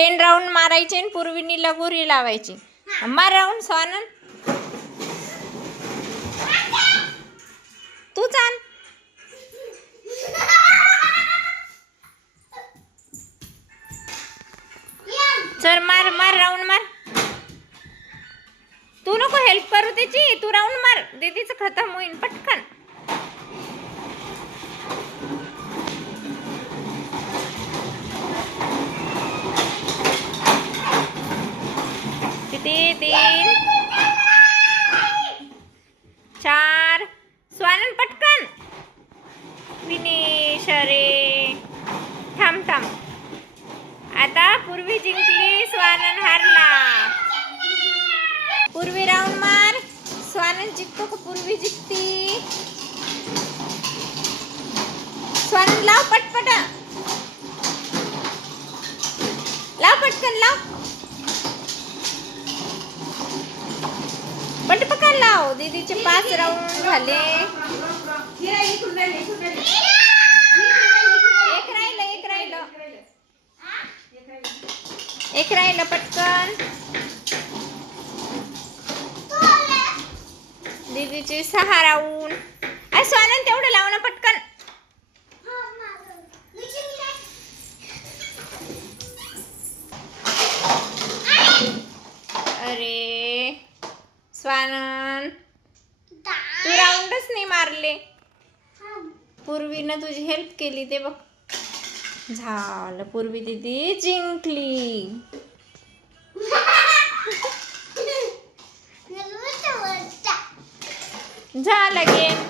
10 round मारायचे आणि पूर्वीनी लगोरी लावायची. मार राऊंड स्वानंद. तू चाल. चल मार मार राऊंड मार. तू नको हेल्प करू त्याची. तू राऊंड मार. दीदीचं खतम होईन पटकन. किती 3 4 स्वानंद पटकन. फिनिश. अरे थांब थांब. आता पूर्वी जिंकली, स्वानंद हारला. पूर्वी राऊंड मार. स्वानंद जिंकतो का पूर्वी जिंकती? स्वानंद लाव पटपट. लाव पटकन लाव. पटपट लाव. दीदीचे 5 राऊंड झाले. एक राहिलं पटकन. दीदीचे 6 राऊंड. स्वानंद तेवढं लाव ना पटकन. अरे स्वानंद तू राऊंडच नाही मारले. पूर्वीनं तुझी हेल्प केली ते बघ. झालं. पूर्वी दीदी जिंकली. झालं गेम.